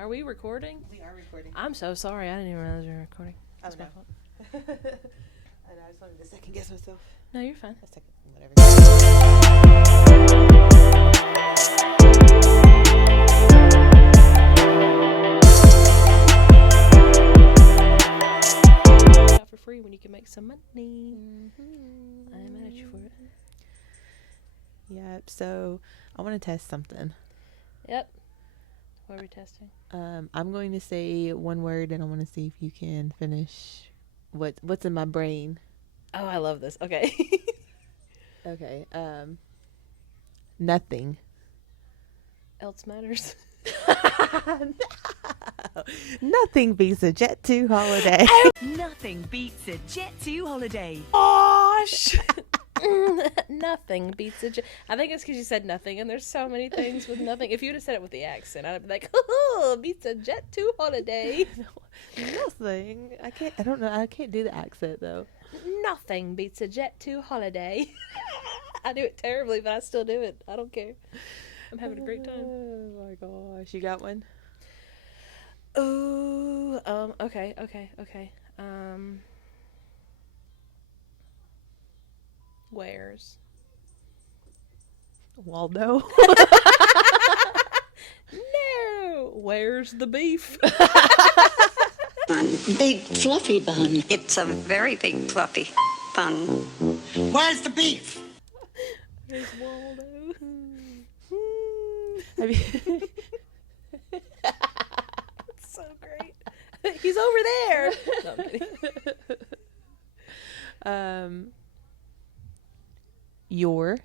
Are we recording? We are recording. I'm so sorry. I didn't even realize we were recording. That's my fault. I know, I just wanted to second guess myself. No, you're fine. A second, whatever. Out for free when you can make some money. I am mad at you for it. Yep, so I want to test something. Yep. What are we testing? I'm going to say one word and I want to see if you can finish what's in my brain. Oh, I love this. Okay. Okay. Nothing. Else matters. No. Nothing beats a Jet 2 holiday. Nothing beats a Jet 2 holiday. Gosh. Nothing beats a jet. I think it's because you said nothing, and there's so many things with nothing. If you'd have said it with the accent, I'd be like, oh, beats a Jet 2 holiday. Nothing. I don't know. I can't do the accent though. Nothing beats a Jet 2 holiday. I do it terribly, but I still do it. I don't care. I'm having a great time. Oh my gosh. You got one? Ooh, okay. Where's? Waldo. No. Where's the beef? Bun. Big fluffy bun. It's a very big fluffy bun. Where's the beef? Where's Waldo? I mean, It's so great. He's over there. No, I'm kidding. Your.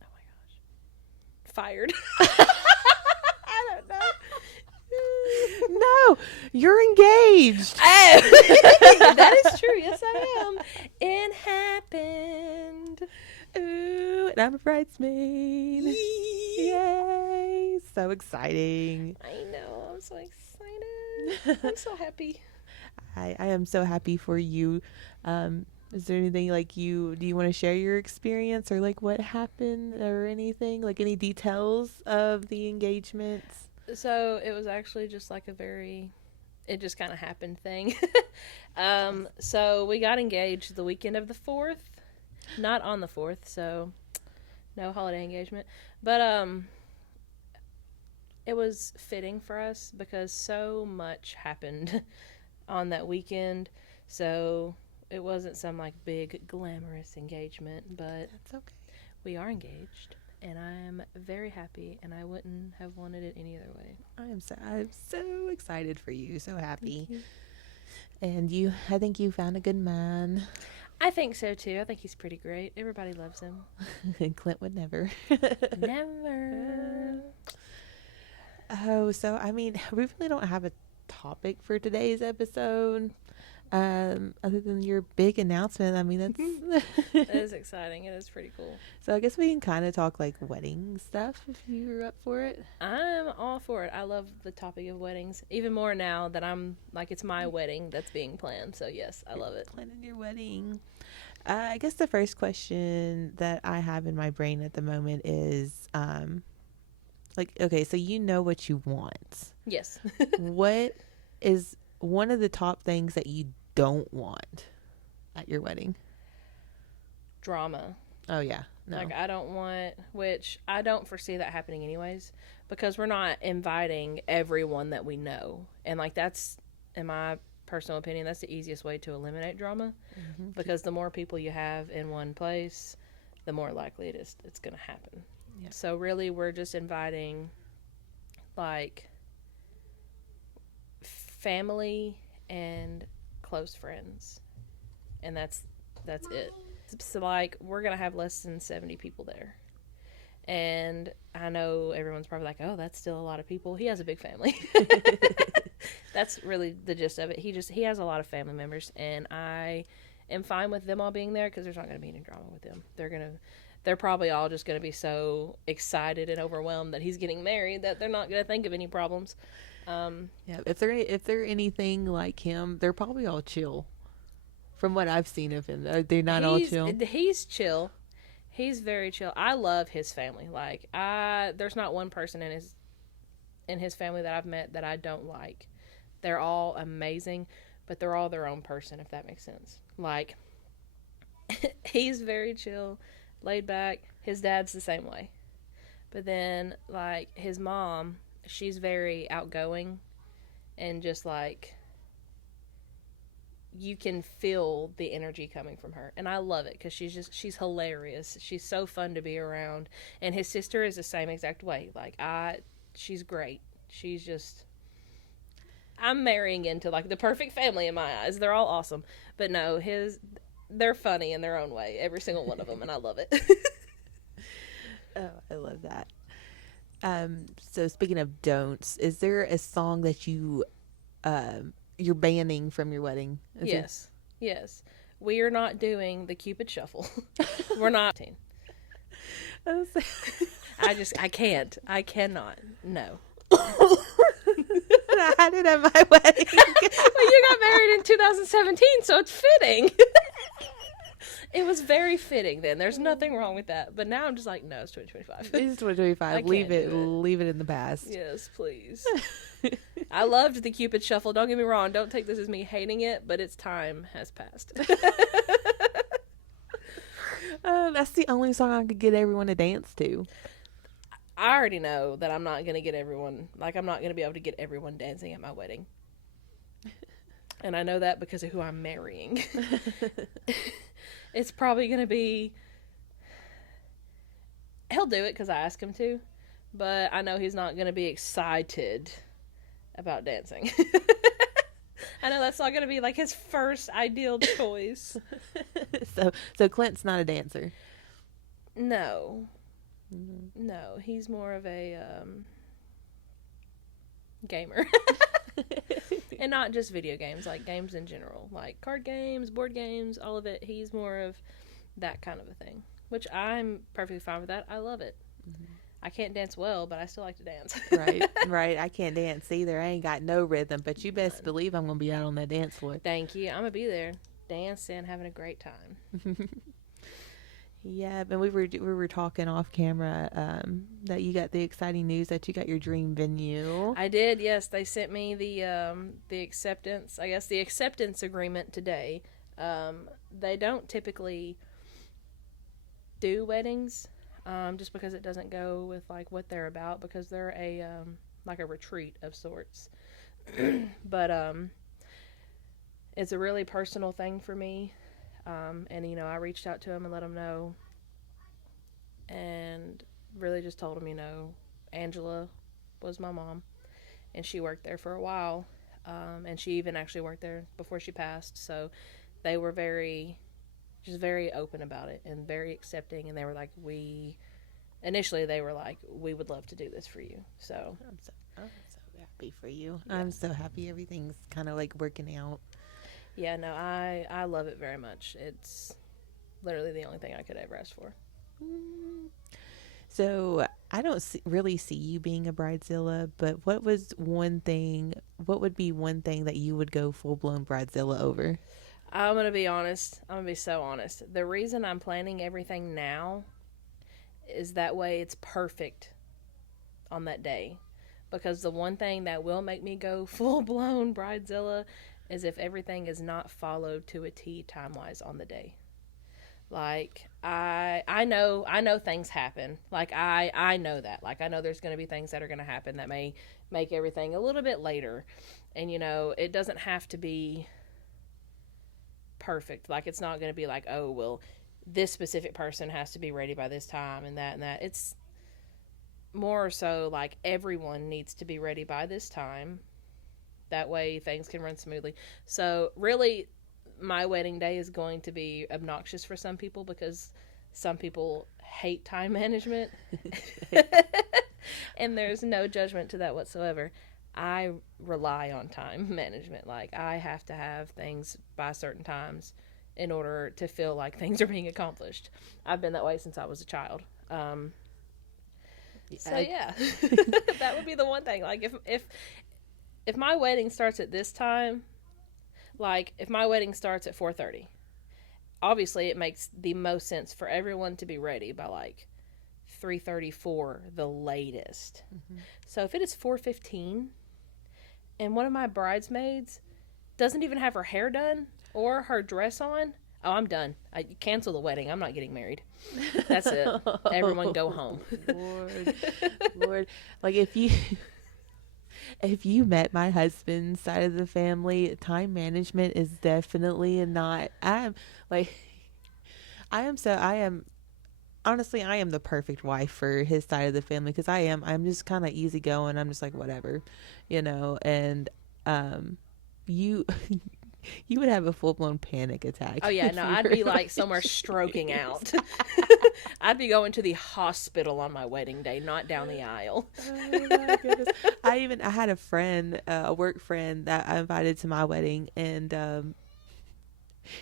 Oh my gosh. Fired. I don't know. No, you're engaged. Oh, that is true. Yes, I am. It happened. Ooh, and I'm a bridesmaid. Yay! So exciting. I know. I'm so excited. I'm so happy. I am so happy for you. Is there anything do you want to share your experience or like what happened or anything, like any details of the engagements? So it was actually just like it just kind of happened thing. So we got engaged the weekend of the 4th, not on the 4th, so no holiday engagement. But it was fitting for us because so much happened on that weekend. So it wasn't some like big glamorous engagement, but That's okay. we are engaged. And I am very happy, and I wouldn't have wanted it any other way. I'm so excited for you. So happy. And I think you found a good man. I think so, too. I think he's pretty great. Everybody loves him. And Clint would never. Never. Oh, so I mean, we really don't have a topic for today's episode. Other than your big announcement. I mean, that's It is exciting. It is pretty cool. So I guess we can kind of talk like wedding stuff if you're up for it. I'm all for it. I love the topic of weddings, even more now that I'm like it's my wedding that's being planned. So yes, I love it. Planning your wedding. I guess the first question that I have in my brain at the moment is, okay, so you know what you want. Yes. What is one of the top things that you don't want at your wedding? Drama. Oh yeah, no. Like I don't want, which I don't foresee that happening anyways, because we're not inviting everyone that we know, and like that's, in my personal opinion, that's the easiest way to eliminate drama, because the more people you have in one place, the more likely it's going to happen. Yep. So really, we're just inviting like family and close friends, and that's it. So like we're gonna have less than 70 people there, and I know everyone's probably like, oh, that's still a lot of people. He has a big family. That's really the gist of it. He has a lot of family members, and I am fine with them all being there because there's not gonna be any drama with them. They're probably all just gonna be so excited and overwhelmed that he's getting married that they're not gonna think of any problems. Yeah, if they're anything like him, they're probably all chill. From what I've seen of him, they're not all chill. He's chill. He's very chill. I love his family. Like, there's not one person in his family that I've met that I don't like. They're all amazing, but they're all their own person, if that makes sense. Like, he's very chill, laid back. His dad's the same way. But then, like, his mom, she's very outgoing and just, like, you can feel the energy coming from her. And I love it because she's hilarious. She's so fun to be around. And his sister is the same exact way. Like, she's great. She's just, I'm marrying into, like, the perfect family in my eyes. They're all awesome. But no, they're funny in their own way, every single one of them, and I love it. Oh, I love that. So speaking of don'ts, is there a song that you're banning from your wedding? Yes. We are not doing the Cupid Shuffle. We're not. I can't. I cannot. No. I had it at my wedding. Well, you got married in 2017, so it's fitting. It was very fitting then. There's nothing wrong with that. But now I'm just like, no, it's 2025. It's 2025. Leave it in the past. Yes, please. I loved the Cupid Shuffle. Don't get me wrong. Don't take this as me hating it, but its time has passed. That's the only song I could get everyone to dance to. I already know that I'm not going to get everyone, like, I'm not going to be able to get everyone dancing at my wedding. And I know that because of who I'm marrying. It's probably going to be, he'll do it because I asked him to, but I know he's not going to be excited about dancing. I know that's not going to be, like, his first ideal choice. So Clint's not a dancer. No. No, he's more of a gamer. And not just video games, like games in general. Like card games, board games, all of it. He's more of that kind of a thing. Which I'm perfectly fine with that. I love it. Mm-hmm. I can't dance well, but I still like to dance. Right. I can't dance either. I ain't got no rhythm, but you best believe I'm going to be out on that dance floor. Thank you. I'm going to be there, dancing, having a great time. Yeah, but we were talking off camera that you got the exciting news that you got your dream venue. I did, yes. They sent me the acceptance, I guess the acceptance agreement today. They don't typically do weddings, just because it doesn't go with like what they're about, because they're a like a retreat of sorts. But it's a really personal thing for me. And, you know, I reached out to him and let him know, and really just told him, you know, Angela was my mom, and she worked there for a while, and she even actually worked there before she passed, so they were very open about it, and very accepting, and they were like, initially they were like, we would love to do this for you, so. I'm so happy for you. Yeah. I'm so happy everything's kind of like working out. Yeah, no, I love it very much. It's literally the only thing I could ever ask for. So I don't really see you being a bridezilla, but what would be one thing that you would go full-blown bridezilla over? I'm going to be honest. I'm going to be so honest. The reason I'm planning everything now is that way it's perfect on that day. Because the one thing that will make me go full-blown bridezilla is if everything is not followed to a T time-wise on the day. Like, I know things happen. Like, I know that. Like, I know there's going to be things that are going to happen that may make everything a little bit later. And, you know, it doesn't have to be perfect. Like, it's not going to be like, oh, well, this specific person has to be ready by this time and that and that. It's more so like everyone needs to be ready by this time. That way things can run smoothly. So really, my wedding day is going to be obnoxious for some people because some people hate time management. And there's no judgment to that whatsoever. I rely on time management. Like, I have to have things by certain times in order to feel like things are being accomplished. I've been that way since I was a child. So yeah, that would be the one thing. Like, if my wedding starts at this time, like if my wedding starts at 4:30, obviously it makes the most sense for everyone to be ready by like 3:34 the latest. So if it is 4:15 and one of my bridesmaids doesn't even have her hair done or her dress on, oh, I'm done. I cancel the wedding. I'm not getting married. That's it. Everyone go home. Lord, Lord, like if you met my husband's side of the family, time management is definitely not. I am honestly, I am the perfect wife for his side of the family because I'm just kind of easygoing. I'm just like whatever, and you you would have a full blown panic attack. Oh yeah, if no, you I'd were be like like- somewhere stroking out. I'd be going to the hospital on my wedding day, not down the aisle. Oh my goodness. I had a friend, a work friend that I invited to my wedding, and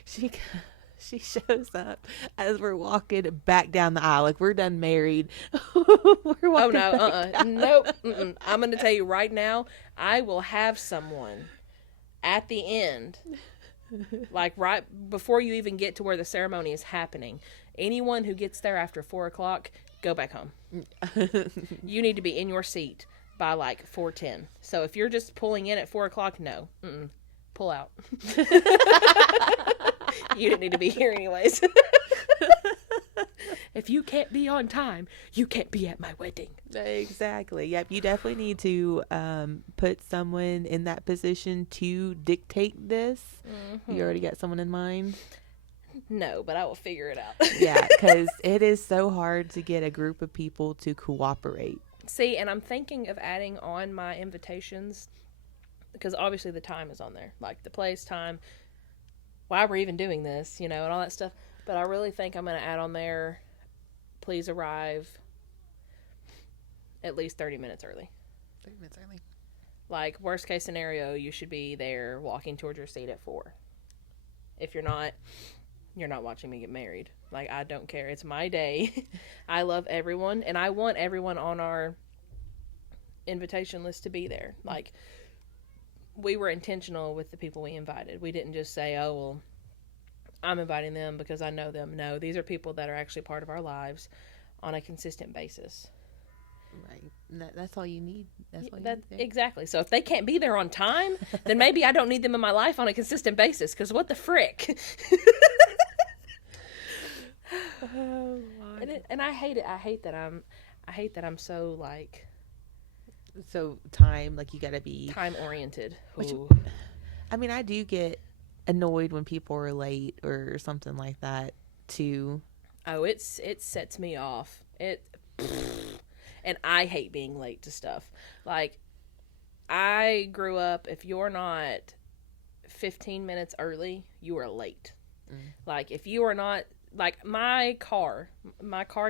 she she shows up as we're walking back down the aisle, like we're done married. We're Oh walking no, back nope. I'm going to tell you right now, I will have someone at the end, like right before you even get to where the ceremony is happening. Anyone who gets there after 4:00, go back home. You need to be in your seat by like 4:10. So if you're just pulling in at 4:00, no, pull out. You didn't need to be here anyways. If you can't be on time, you can't be at my wedding. Exactly. Yep. You definitely need to put someone in that position to dictate this. You already got someone in mind? No, but I will figure it out. Yeah, because it is so hard to get a group of people to cooperate. See, and I'm thinking of adding on my invitations because obviously the time is on there, like the place, time, why we're even doing this, and all that stuff. But I really think I'm going to add on there, please arrive at least 30 minutes early. 30 minutes early. Like, worst case scenario, you should be there walking towards your seat at 4. If you're not, you're not watching me get married. Like, I don't care. It's my day. I love everyone, and I want everyone on our invitation list to be there. Like, we were intentional with the people we invited. We didn't just say, oh, well, I'm inviting them because I know them. No, these are people that are actually part of our lives on a consistent basis. Right. That's all you need. That's all you need there. Exactly. So if they can't be there on time, then maybe I don't need them in my life on a consistent basis, because what the frick? Oh, And I hate it. I hate that I'm so like so time, like you gotta be time oriented. I mean, I do get annoyed when people are late or something like that too. Oh, it sets me off. And I hate being late to stuff. Like, I grew up, if you're not 15 minutes early, you are late. Like, if you are not, like, my car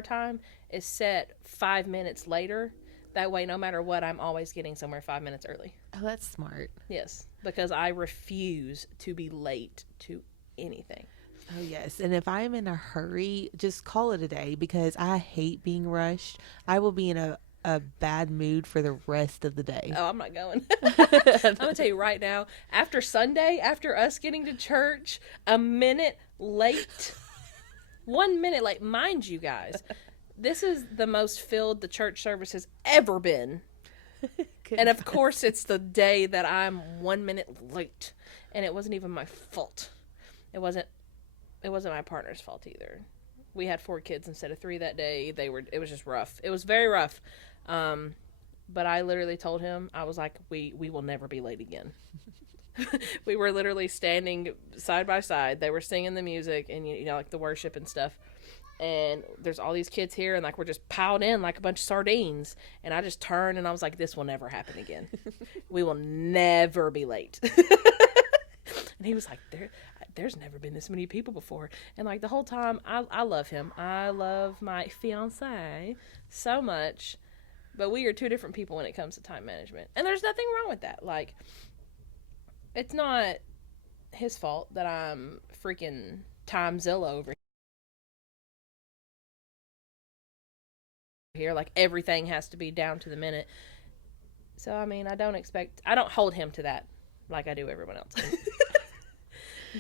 time is set 5 minutes later. That way, no matter what, I'm always getting somewhere 5 minutes early. Oh, that's smart. Yes, because I refuse to be late to anything. Oh, yes. And if I'm in a hurry, just call it a day because I hate being rushed. I will be in a bad mood for the rest of the day. Oh, I'm not going. I'm going to tell you right now, after Sunday, after us getting to church, a minute late, 1 minute late, mind you guys, this is the most filled the church service has ever been. And of course, it's the day that I'm 1 minute late. And it wasn't even my fault. It wasn't my partner's fault either. We had 4 kids instead of 3 that day. It was just rough. It was very rough. But I literally told him, I was like, we will never be late again. We were literally standing side by side. They were singing the music and, like the worship and stuff. And there's all these kids here and like we're just piled in like a bunch of sardines. And I just turned and I was like, this will never happen again. We will never be late. And he was like, there's never been this many people before. And like the whole time, I love him. I love my fiance so much. But we are 2 different people when it comes to time management. And there's nothing wrong with that. Like, it's not his fault that I'm freaking Timezilla over here. Like, everything has to be down to the minute. So, I mean, I don't hold him to that like I do everyone else.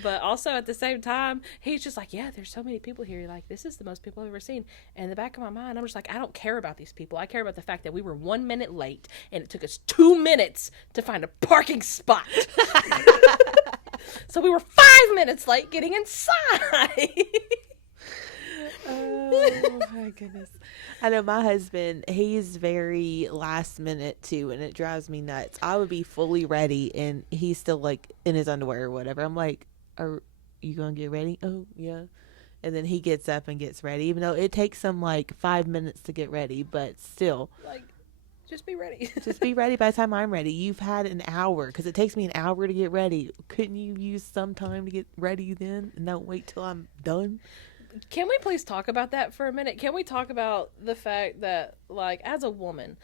But also at the same time, he's just like, yeah, there's so many people here. Like, this is the most people I've ever seen. And in the back of my mind, I'm just like, I don't care about these people. I care about the fact that we were 1 minute late and it took us 2 minutes to find a parking spot. So we were 5 minutes late getting inside. Oh my goodness. I know my husband, he's very last minute too, and it drives me nuts. I would be fully ready and he's still like in his underwear or whatever. I'm like, are you gonna get ready? Oh yeah. And then he gets up and gets ready, even though it takes him like 5 minutes to get ready, but still. Like, just be ready. Just be ready by the time I'm ready. You've had an hour because it takes me an hour to get ready. Couldn't you use some time to get ready then and not wait till I'm done? Can we please talk about that for a minute? Can we talk about the fact that, like, as a woman,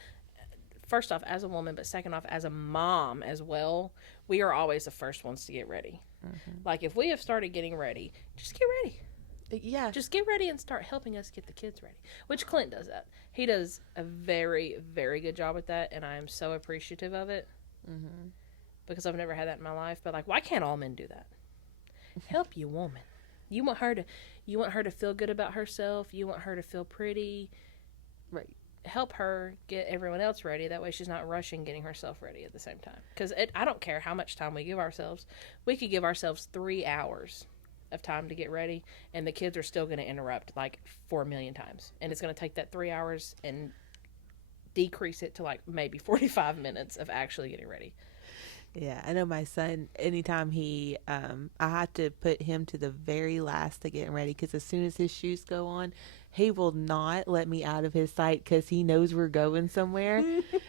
first off, as a woman, but second off, as a mom as well, we are always the first ones to get ready. Like, if we have started getting ready, just get ready. Yeah. Just get ready and start helping us get the kids ready. Which Clint does that. He does a very, very good job at that, and I am so appreciative of it. Because I've never had that in my life. But, like, why can't all men do that? Help your woman. You want her to feel good about herself. You want her to feel pretty. Right. Help her get everyone else ready. That way she's not rushing getting herself ready at the same time. Because I don't care how much time we give ourselves. We could give ourselves 3 hours of time to get ready, and the kids are still going to interrupt like 4 million times. And it's going to take that 3 hours and decrease it to like maybe 45 minutes of actually getting ready. Yeah, I know my son, anytime I have to put him to the very last to get ready because as soon as his shoes go on, he will not let me out of his sight because he knows we're going somewhere.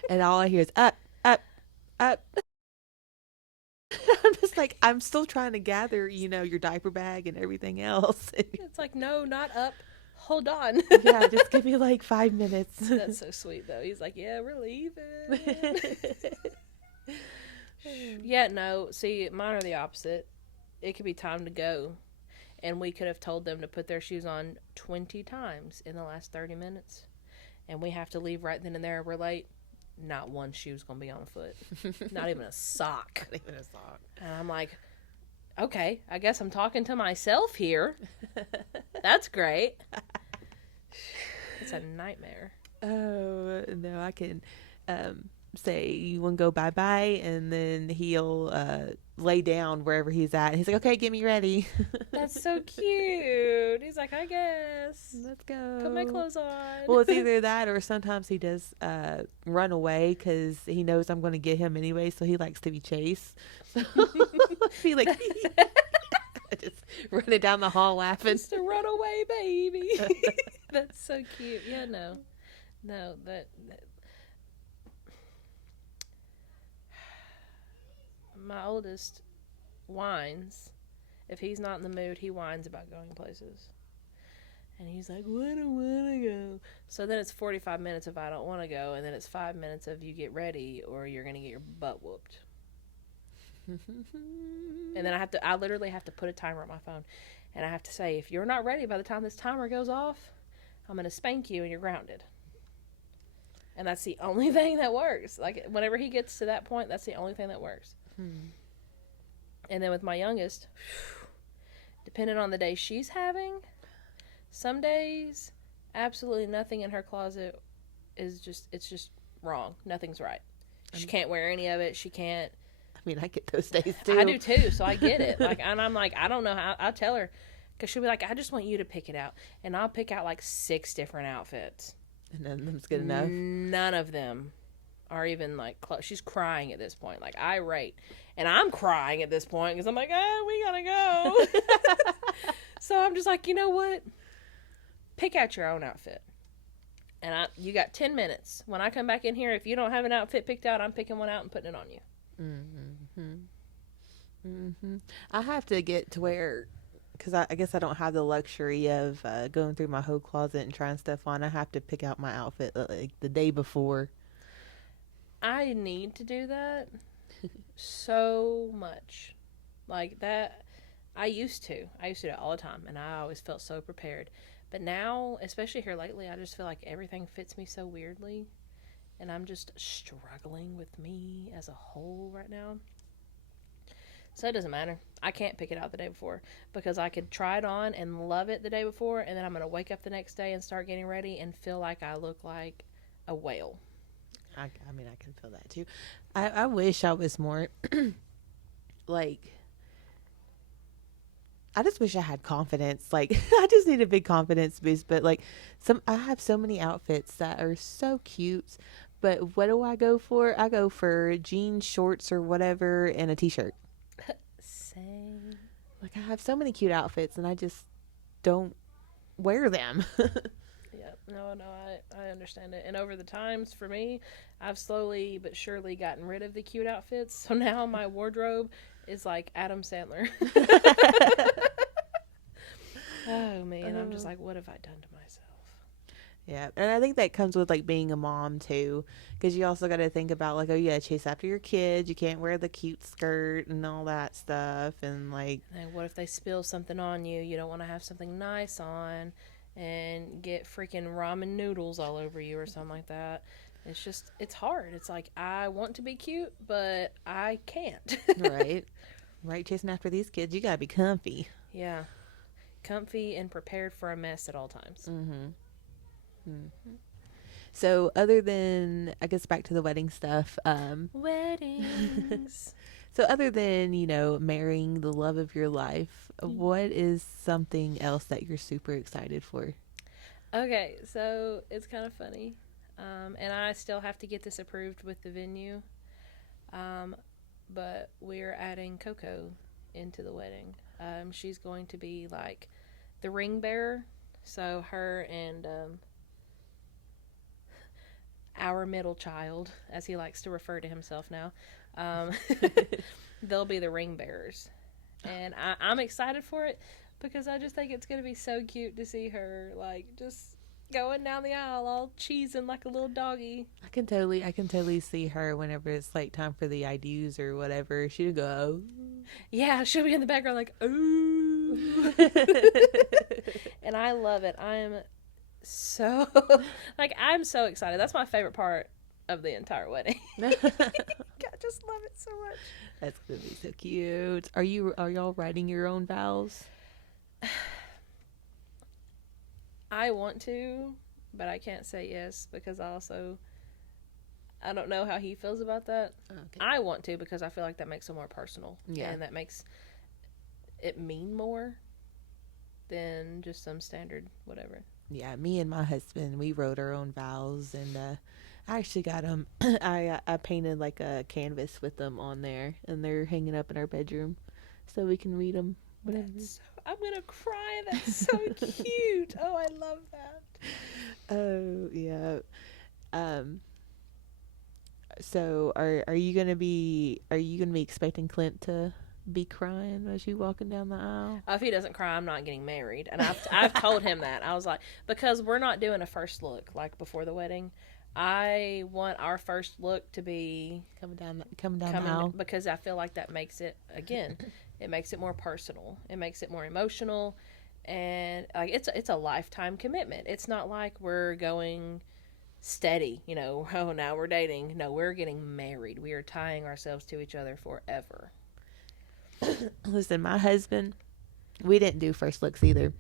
And all I hear is up, up, up. I'm just like, I'm still trying to gather, your diaper bag and everything else. It's like, no, not up. Hold on. Yeah, just give me like 5 minutes. That's so sweet, though. He's like, yeah, we're leaving. Yeah, no. See, mine are the opposite. It could be time to go. And we could have told them to put their shoes on 20 times in the last 30 minutes. And we have to leave right then and there. We're late. Not one shoe's going to be on foot. Not even a sock. Not even a sock. And I'm like, okay, I guess I'm talking to myself here. That's great. It's a nightmare. Oh, no, I can say, you want to go bye-bye? And then he'll lay down wherever he's at. And he's like, okay, get me ready. That's so cute. He's like, I guess. Let's go. Put my clothes on. Well, it's either that or sometimes he does run away because he knows I'm going to get him anyway, so he likes to be chased. So he like just running down the hall laughing. Just a runaway baby. That's so cute. Yeah, no, that my oldest whines. If he's not in the mood, he whines about going places. And he's like, well, I don't want to go. So then it's 45 minutes if I don't want to go, and then it's 5 minutes of you get ready or you're going to get your butt whooped. And then I literally have to put a timer on my phone. And I have to say, if you're not ready by the time this timer goes off, I'm going to spank you and you're grounded. And that's the only thing that works. Like, whenever he gets to that point, that's the only thing that works. And then with my youngest, depending on the day she's having, some days, absolutely nothing in her closet it's just wrong. Nothing's right. She can't wear any of it. She can't. I mean, I get those days too. I do too, so I get it. Like, and I'm like, I don't know how. I'll tell her, because she'll be like, I just want you to pick it out. And I'll pick out like 6 different outfits. And none of them's good enough. None of them are even like close. She's crying at this point, like irate. And I'm crying at this point because I'm like, we gotta go. So I'm just like, you know what? Pick out your own outfit. And you got 10 minutes. When I come back in here, if you don't have an outfit picked out, I'm picking one out and putting it on you. I have to get to where, because I guess I don't have the luxury of going through my whole closet and trying stuff on. I have to pick out my outfit like the day before. I need to do that so much. Like that, I used to do it all the time, and I always felt so prepared. But now, especially here lately, I just feel like everything fits me so weirdly, and I'm just struggling with me as a whole right now. So it doesn't matter. I can't pick it out the day before because I could try it on and love it the day before, and then I'm going to wake up the next day and start getting ready and feel like I look like a whale. I mean, I can feel that too. I wish I was more like, I just wish I had confidence. Like, I just need a big confidence boost. But like, I have so many outfits that are so cute. But what do I go for? I go for jeans, shorts, or whatever, and a t-shirt. Same. Like, I have so many cute outfits, and I just don't wear them. Yeah, no, I understand it. And over the times, for me, I've slowly but surely gotten rid of the cute outfits. So now my wardrobe is like Adam Sandler. Oh, man, I'm just like, what have I done to myself? Yeah, and I think that comes with like being a mom too, because you also got to think about like, oh, you got to chase after your kids. You can't wear the cute skirt and all that stuff, and like, And what if they spill something on you? You don't want to have something nice on and get freaking ramen noodles all over you or something like that. It's hard. It's like, I want to be cute, but I can't. right, chasing after these kids, you gotta be comfy. Yeah. Comfy and prepared for a mess at all times. So other than, I guess, back to the wedding stuff, Weddings. so other than, marrying the love of your life, what is something else that you're super excited for? Okay, so it's kind of funny. And I still have to get this approved with the venue. But we're adding Coco into the wedding. She's going to be like the ring bearer. So her and our middle child, as he likes to refer to himself now, they'll be the ring bearers. And I'm excited for it because I just think it's going to be so cute to see her, like, just going down the aisle all cheesing like a little doggy. I can totally see her whenever it's like time for the I do's or whatever. She'll go, oh. Yeah, she'll be in the background like, ooh. And I love it. I'm so excited. That's my favorite part of the entire wedding. I just love it so much. That's gonna be so cute. Are y'all writing your own vows? I want to, but I can't say yes because I don't know how he feels about that. Okay. I want to because I feel like that makes it more personal. Yeah. And that makes it mean more than just some standard whatever. Yeah, me and my husband, we wrote our own vows, and I actually got them. I painted like a canvas with them on there, and they're hanging up in our bedroom, so we can read them. Whatever. I'm gonna cry. That's so cute. Oh, I love that. Oh yeah. So are you gonna be expecting Clint to be crying as you walking down the aisle? If he doesn't cry, I'm not getting married. And I've told him that. I was like, because we're not doing a first look like before the wedding. I want our first look to be coming down the aisle, because I feel like that makes it, again, it makes it more personal. It makes it more emotional, and like it's a lifetime commitment. It's not like we're going steady, oh, now we're dating. No, we're getting married. We are tying ourselves to each other forever. Listen, my husband, we didn't do first looks either,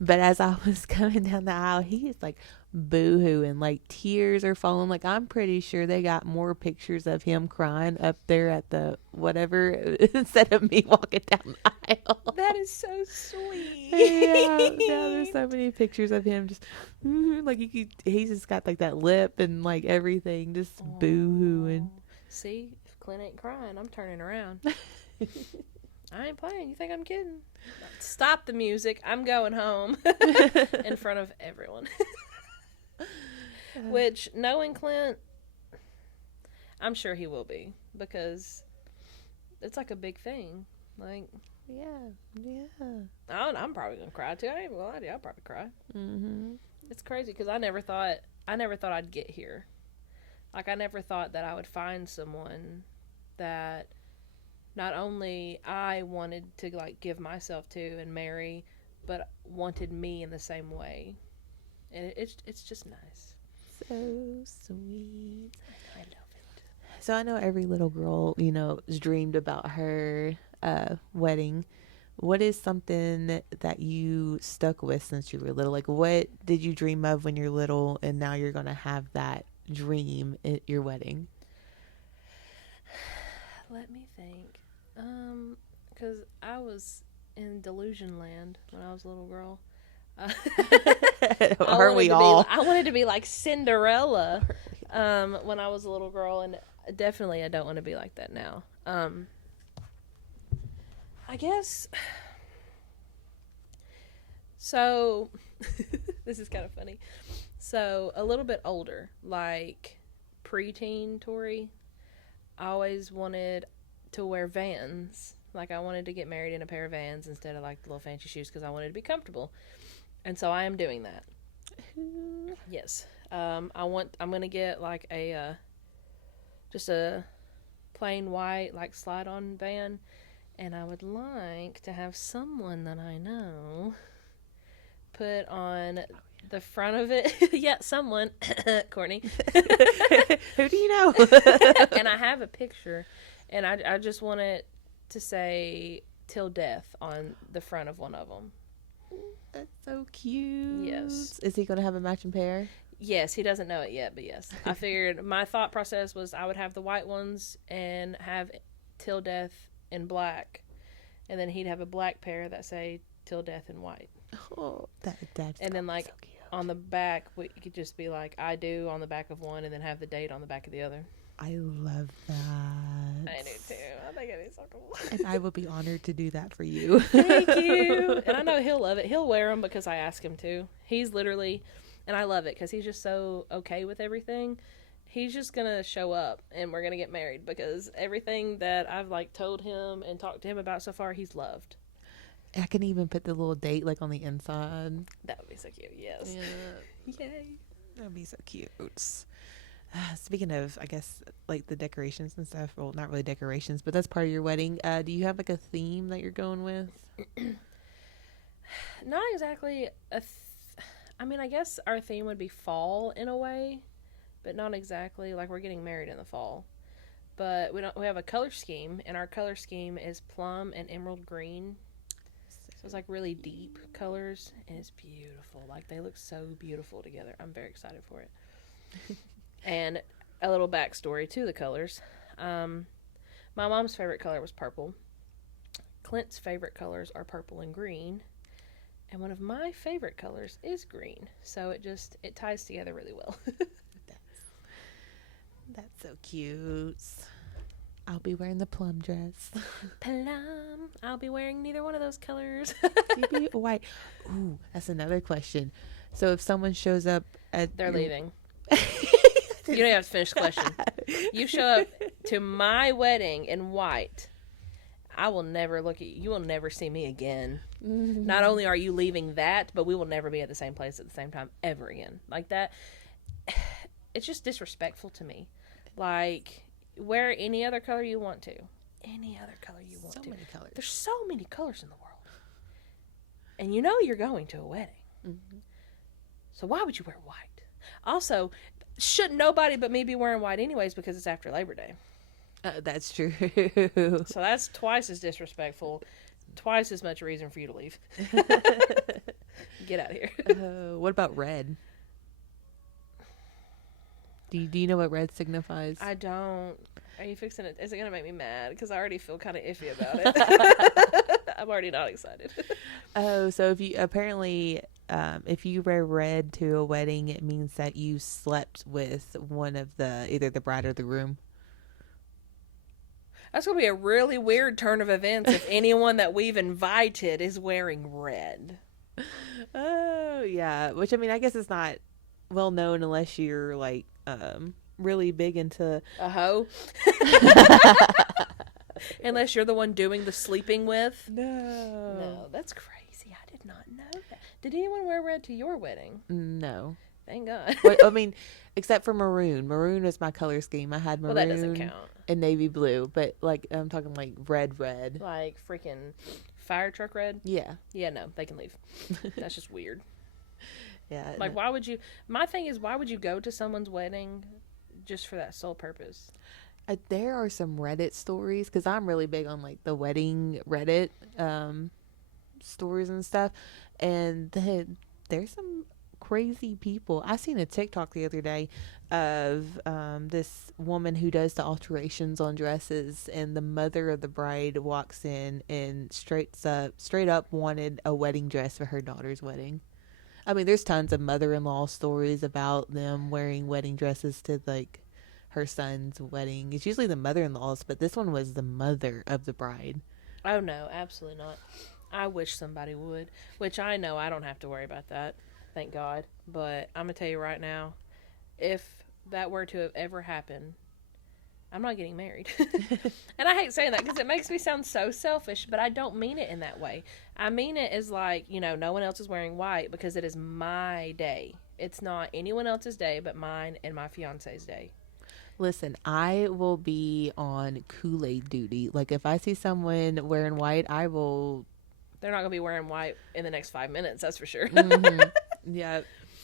but as I was coming down the aisle, he is like boo-hooing, like tears are falling. Like, I'm pretty sure they got more pictures of him crying up there at the whatever instead of me walking down the aisle. That is so sweet. Yeah, there's so many pictures of him just like he's just got like that lip and like everything, just boo-hooing. See, if Clint ain't crying, I'm turning around. I ain't playing. You think I'm kidding? Stop the music. I'm going home in front of everyone. Which, knowing Clint, I'm sure he will be, because it's like a big thing. Like, yeah. I'm probably gonna cry too. I ain't gonna lie to you. I'll probably cry. Mm-hmm. It's crazy because I never thought I'd get here. Like, I never thought that I would find someone that not only I wanted to like give myself to and marry, but wanted me in the same way. And it's just nice. So sweet. I love it. So I know every little girl, has dreamed about her wedding, what is something that you stuck with since you were little? Like, what did you dream of when you're little, and now you're gonna have that dream at your wedding? Let me think. Because I was in delusion land when I was a little girl. Aren't we all? I wanted to be like Cinderella when I was a little girl, and definitely I don't want to be like that now. I guess. So, this is kind of funny. So, a little bit older, like preteen Tori, I always wanted to wear Vans. Like, I wanted to get married in a pair of Vans instead of like the little fancy shoes because I wanted to be comfortable. And so I am doing that. Yes. I'm gonna get like just a plain white like slide on van, and I would like to have someone that I know put on the front of it. Yeah, someone. Courtney. Who do you know? And I have a picture, and I just want it to say "till death" on the front of one of them. That's so cute. Yes. Is he gonna have a matching pair? Yes, he doesn't know it yet, but yes. I figured my thought process was I would have the white ones and have "till death" in black, and then he'd have a black pair that say "till death" in white. Oh, that's And then like so cute. on the back, we could just be like "I do" on the back of one, and then have the date on the back of the other. I love that. I do too. I think it'd be so cool. And I will be honored to do that for you. Thank you. And I know he'll love it. He'll wear them because I ask him to. He's literally, and I love it because he's just so okay with everything. He's just gonna show up and we're gonna get married because everything that I've like told him and talked to him about so far, he's loved. I can even put the little date like on the inside. That would be so cute. Yes. Yeah. Yay. That would be so cute. Speaking of, I guess, like the decorations and stuff. Well, not really decorations, but that's part of your wedding. Do you have like a theme that you're going with? Not exactly I mean, I guess our theme would be fall in a way, but not exactly. Like we're getting married in the fall. But we have a color scheme, and our color scheme is plum and emerald green. So it's like really deep colors, and it's beautiful. Like they look so beautiful together. I'm very excited for it. And a little backstory to the colors. My mom's favorite color was purple. Clint's favorite colors are purple and green. And one of my favorite colors is green. So it ties together really well. That's so cute. I'll be wearing the plum dress. Plum. I'll be wearing neither one of those colors. You be white. Ooh, that's another question. So if someone shows up at They're leaving. You don't have to finish the question. You show up to my wedding in white, I will never look at you. You will never see me again. Mm-hmm. Not only are you leaving that, but we will never be at the same place at the same time ever again. Like that, it's just disrespectful to me. Like, wear any other color you want to. Any other color you want to. So many colors. There's so many colors in the world. And you know you're going to a wedding. Mm-hmm. So why would you wear white? Also, should nobody but me be wearing white anyways because it's after Labor Day. That's true. So that's twice as disrespectful, twice as much reason for you to leave. Get out of here. What about red? Do you know what red signifies? I don't. Are you fixing it? Is it going to make me mad? Because I already feel kind of iffy about it. I'm already not excited. Oh, so if you apparently, if you wear red to a wedding, it means that you slept with one of either the bride or the groom. That's going to be a really weird turn of events if anyone that we've invited is wearing red. Oh, yeah. Which, I mean, I guess it's not well known unless you're, like, really big into... A hoe? Unless you're the one doing the sleeping with. No, that's crazy. I did not know that. Did anyone wear red to your wedding? No. Thank God. Well, I mean, except for maroon. Maroon is my color scheme. I had maroon Well, that doesn't count. And navy blue. But, like, I'm talking, like, red. Like freaking fire truck red? Yeah. Yeah, no, they can leave. That's just weird. Yeah. Like, why would you... My thing is, why would you go to someone's wedding just for that sole purpose? There are some Reddit stories because I'm really big on like the wedding Reddit stories and stuff, and there's some crazy people. I seen a TikTok the other day of this woman who does the alterations on dresses, and the mother of the bride walks in and straight up wanted a wedding dress for her daughter's wedding. I mean, there's tons of mother-in-law stories about them wearing wedding dresses to like her son's wedding. It's usually the mother-in-laws, but this one was the mother of the bride. Oh no, absolutely not. I wish somebody would, which I know I don't have to worry about that. Thank God. But I'm gonna tell you right now, if that were to have ever happened, I'm not getting married. And I hate saying that because it makes me sound so selfish, but I don't mean it in that way. I mean it as like, no one else is wearing white because it is my day. It's not anyone else's day but mine and my fiance's day. Listen, I will be on Kool-Aid duty. Like if I see someone wearing white, I will. They're not going to be wearing white in the next 5 minutes, that's for sure. Yeah,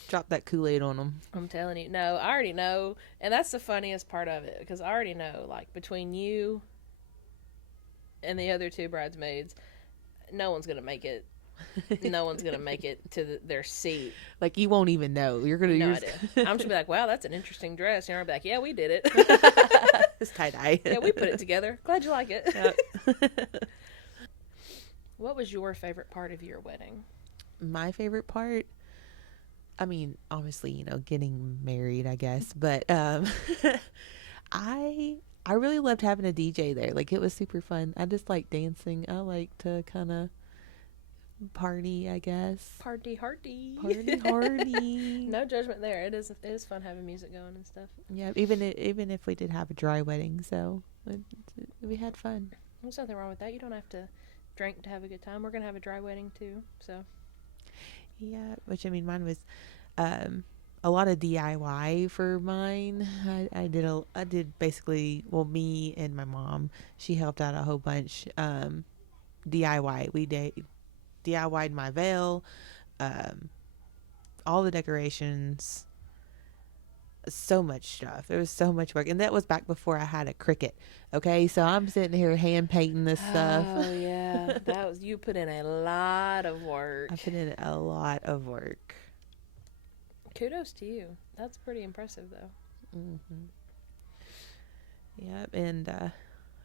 drop that Kool-Aid on them. I'm telling you. No, I already know. And that's the funniest part of it because I already know, like, between you and the other two bridesmaids, no one's going to make it. No one's going to make it to their seat. Like you won't even know. You're gonna. No idea. I'm just gonna be like, wow, that's an interesting dress. And I'll be like, yeah, we did it. It's tie-dye. Yeah, we put it together. Glad you like it. Yep. What was your favorite part of your wedding? My favorite part, I mean, obviously, getting married, I guess, but I really loved having a DJ there. Like it was super fun. I just like dancing. I like to kind of party, I guess. Party hardy. Party hardy. No judgment there. It is fun having music going and stuff. Yeah, even if we did have a dry wedding, so we had fun. There's nothing wrong with that. You don't have to drink to have a good time. We're gonna have a dry wedding too, so. Yeah, which I mean, mine was a lot of DIY for mine. I did basically, well, me and my mom, she helped out a whole bunch. DIY. We DIY'd my veil, all the decorations, so much stuff. There was so much work, and that was back before I had a Cricut. Okay, so I'm sitting here hand painting this stuff. Oh yeah, you put in a lot of work. I put in a lot of work. Kudos to you. That's pretty impressive, though. Mm-hmm. Yep, and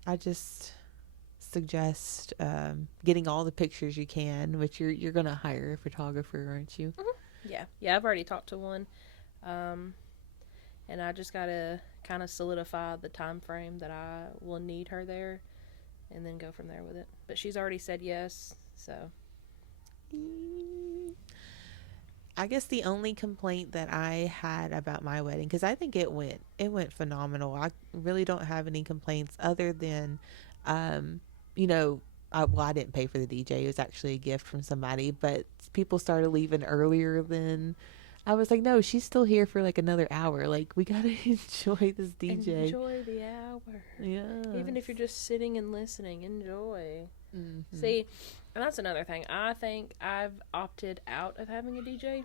I just suggest getting all the pictures you can, which you're gonna hire a photographer, aren't you? Mm-hmm. Yeah, I've already talked to one, and I just gotta kind of solidify the time frame that I will need her there, and then go from there with it. But she's already said yes, so. I guess the only complaint that I had about my wedding, because I think it went phenomenal. I really don't have any complaints other than I didn't pay for the DJ. It was actually a gift from somebody, but people started leaving earlier than I was like, no, she's still here for like another hour. Like, we got to enjoy this DJ. Enjoy the hour. Yeah. Even if you're just sitting and listening, enjoy. Mm-hmm. See, and that's another thing. I think I've opted out of having a DJ.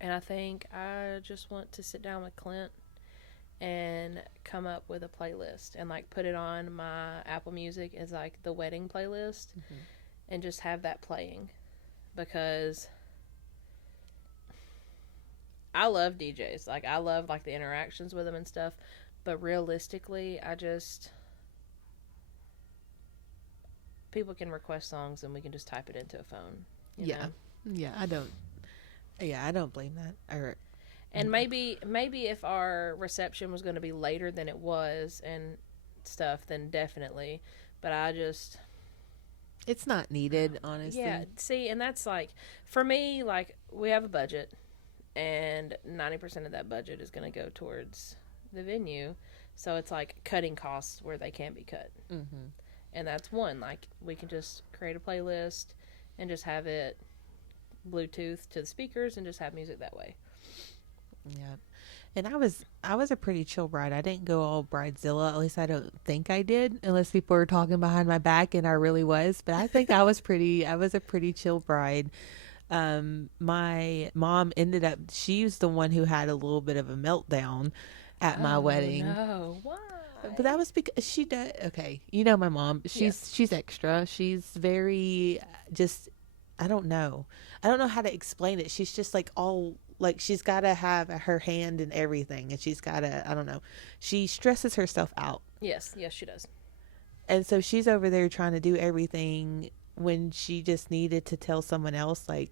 And I think I just want to sit down with Clint and come up with a playlist and like put it on my Apple Music as like the wedding playlist, and just have that playing, because I love DJs. Like I love like the interactions with them and stuff, but realistically, people can request songs and we can just type it into a phone. You know? Yeah, I don't blame that. And maybe if our reception was going to be later than it was and stuff, then definitely. But it's not needed, honestly. Yeah, see, and that's like, for me, like, we have a budget, and 90% of that budget is going to go towards the venue. So it's like cutting costs where they can be cut. Mm-hmm. And that's one. Like, we can just create a playlist and just have it Bluetooth to the speakers and just have music that way. Yeah. And I was a pretty chill bride. I didn't go all bridezilla. At least I don't think I did, unless people were talking behind my back, and I really was. But I think I was a pretty chill bride. My mom she was the one who had a little bit of a meltdown at my wedding. No, why? But that was because she does. Okay, you know my mom. She's extra. She's very just. I don't know. I don't know how to explain it. She's just like all like she's got to have her hand in everything, and she's got to. I don't know. She stresses herself out, Yes, yes, she does. and so she's over there trying to do everything when she just needed to tell someone else. Like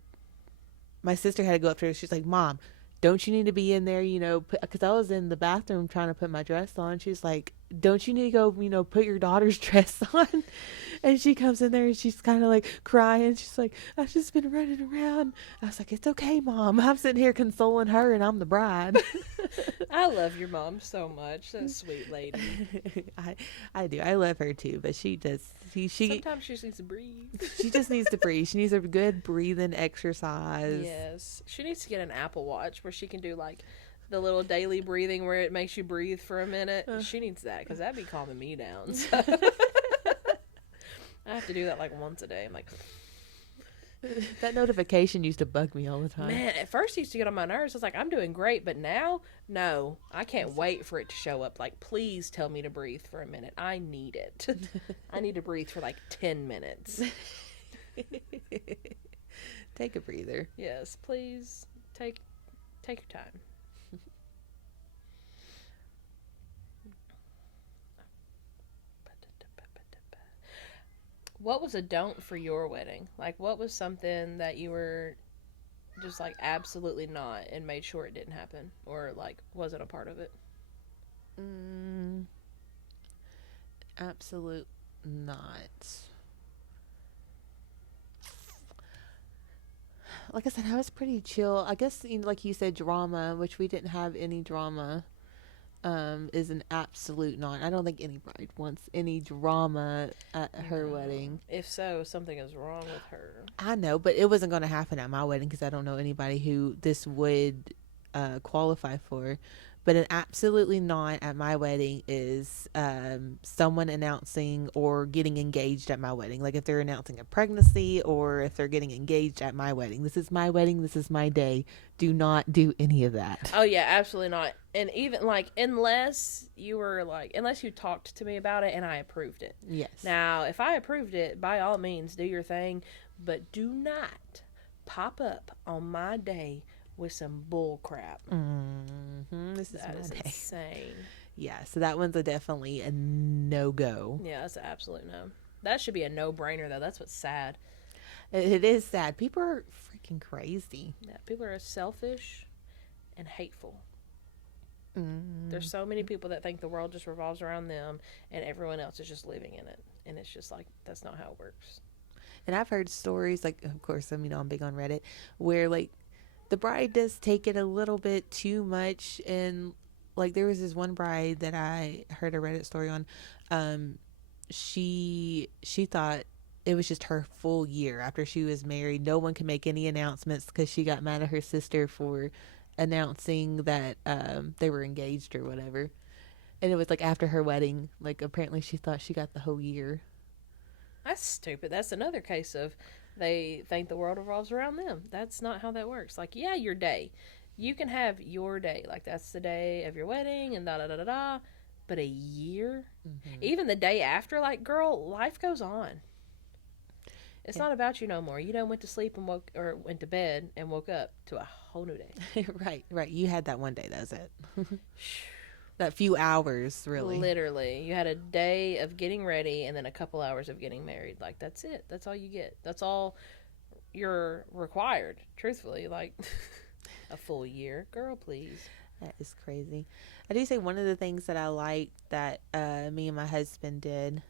my sister had to go up to her. She's like, "Mom, don't you need to be in there, you know, because I was in the bathroom trying to put my dress on." She's like, "Don't you need to go, you know, put your daughter's dress on?" And she comes in there and she's kind of like crying. She's like, "I've just been running around." I was like, "It's okay, Mom." I'm sitting here consoling her and I'm the bride. I love your mom so much. That sweet lady. I do. I love her too, but she does. She Sometimes she just needs to breathe. she just needs to breathe. She needs a good breathing exercise. Yes. She needs to get an Apple Watch where she can do like the little daily breathing where it makes you breathe for a minute. She needs that because that'd be calming me down. So. I have to do that like once a day. I'm like, That notification used to bug me all the time. man, at first it used to get on my nerves. I was like, I'm doing great. But now, no, I can't wait for it to show up. Like, please tell me to breathe for a minute. I need it. I need to breathe for like 10 minutes. Take a breather. Yes, please take your time. What was a don't for your wedding? Like, what was something that you were just like absolutely not and made sure it didn't happen or like wasn't a part of it? Absolute not. Like I said, I was pretty chill. I guess, you know, like you said, drama, which we didn't have any drama, is an absolute not. I don't think any bride wants any drama at her wedding. If so, something is wrong with her. I know, but it wasn't going to happen at my wedding because I don't know anybody who this would qualify for. But an absolutely not at my wedding is someone announcing or getting engaged at my wedding. Like if they're announcing a pregnancy or if they're getting engaged at my wedding. This is my wedding. This is my day. Do not do any of that. Oh yeah, absolutely not. And even like unless you talked to me about it and I approved it. Yes. Now, if I approved it, by all means do your thing, but do not pop up on my day with some bull crap. This is That my is day. insane. Yeah, so that one's definitely a no-go. Yeah, that's an absolute no. That should be a no-brainer though. That's what's sad. It is sad. People are freaking crazy. Yeah, people are selfish and hateful. There's so many people that think the world just revolves around them and everyone else is just living in it. And it's just like, that's not how it works. And I've heard stories, like, of course, I'm big on Reddit, where, like, the bride does take it a little bit too much. And, like, there was this one bride that I heard a Reddit story on. She thought it was just her full year after she was married. No one could make any announcements because she got mad at her sister for announcing that they were engaged or whatever. And it was, like, after her wedding. Like, apparently she thought she got the whole year. That's stupid. That's another case of they think the world revolves around them. That's not how that works. Like, yeah, your day. You can have your day. Like, that's the day of your wedding and da-da-da-da-da. But a year? Even the day after, like, girl, life goes on. It's not about you no more. You done went to sleep and went to bed and woke up to a whole new day. Right. You had that one day. That was it. That few hours, really. Literally. You had a day of getting ready and then a couple hours of getting married. Like, that's it. That's all you get. That's all you're required, truthfully. Like, a full year. Girl, please. That is crazy. I do say one of the things that I liked that me and my husband did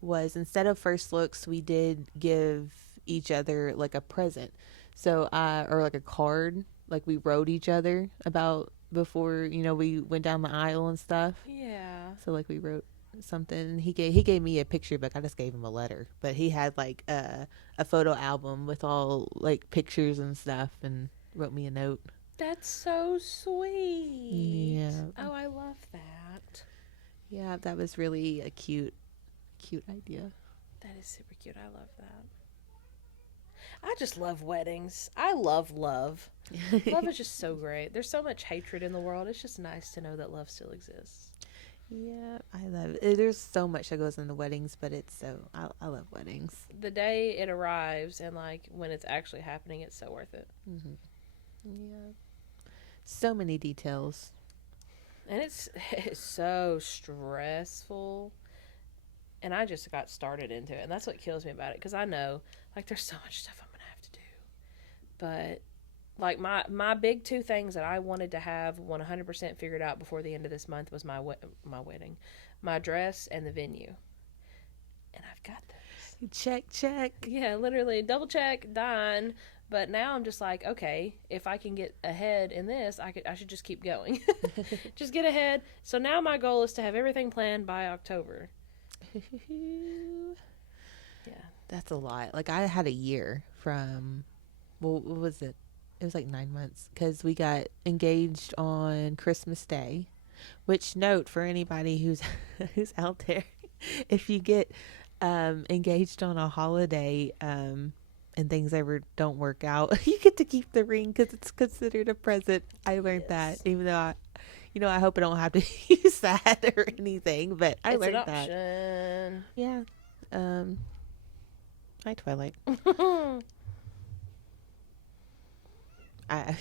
was instead of first looks, we did give each other like a present. So, or like a card, like we wrote each other about before, you know, we went down the aisle and stuff. Yeah. So like we wrote something. He gave me a picture book. I just gave him a letter, but he had like a photo album with all like pictures and stuff and wrote me a note. That's so sweet. Yeah. Oh, I love that. Yeah, that was really a cute idea. That is super cute. I love that. I just love weddings. I love love. Love is just so great. There's so much hatred in the world. It's just nice to know that love still exists. Yeah, I love it. There's so much that goes into weddings, but it's so I love weddings. The day it arrives and like when it's actually happening, it's so worth it. Mm-hmm. Yeah, so many details. And it's so stressful. And I just got started into it, and that's what kills me about it, because I know like there's so much stuff I'm gonna have to do. But like my big two things that I wanted to have 100% figured out before the end of this month was my wedding, my dress, and the venue. And I've got those. Check. Yeah, literally double check, done. But now I'm just like, okay, if I can get ahead in this, I should just keep going. Just get ahead. So now my goal is to have everything planned by October. Yeah, that's a lot. Like I had a year from, well, what was it? It was like 9 months, because we got engaged on Christmas Day. Which, note for anybody who's out there, if you get engaged on a holiday and things ever don't work out, you get to keep the ring because it's considered a present. I learned that, even though I hope I don't have to use that or anything, but I it's learned an that. option. Yeah. Hi, Twilight. I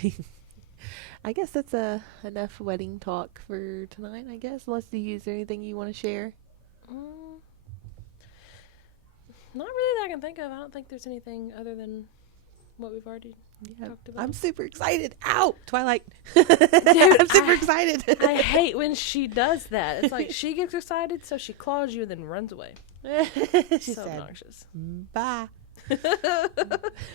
guess that's enough wedding talk for tonight, I guess. Unless is there anything you want to share? Not really that I can think of. I don't think there's anything other than what we've already talked about. I'm super excited. Ow! Twilight. I'm super excited. I hate when she does that. It's like she gets excited, so she claws you and then runs away. She so said, obnoxious. Bye.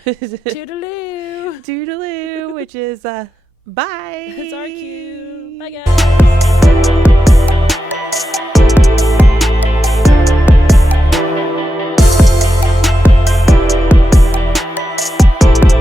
Toodaloo. Toodaloo, which is bye. It's our cue. Bye, guys.